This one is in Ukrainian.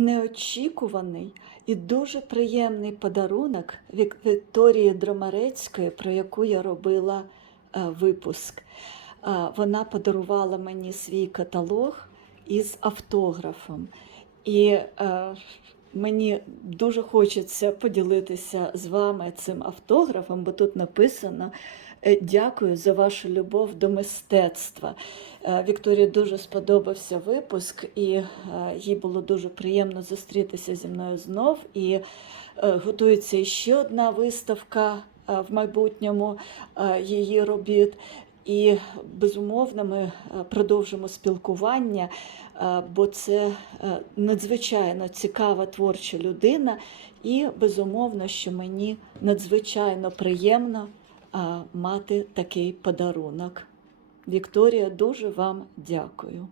неочікуваний і дуже приємний подарунок від Вікторії Дромарецької, про яку я робила е, випуск. Е, Вона подарувала мені свій каталог із автографом. І е, мені дуже хочеться поділитися з вами цим автографом, бо тут написано е, Дякую за вашу любов до мистецтва. Е, Вікторії дуже сподобався випуск, і е, їй було дуже приємно зустрітися зі мною знов. І готується ще одна виставка в майбутньому її робіт. І безумовно ми е, продовжимо спілкування, е, бо це е, надзвичайно цікава творча людина, і безумовно, що мені надзвичайно приємно мати такий подарунок. Вікторія, дуже вам дякую.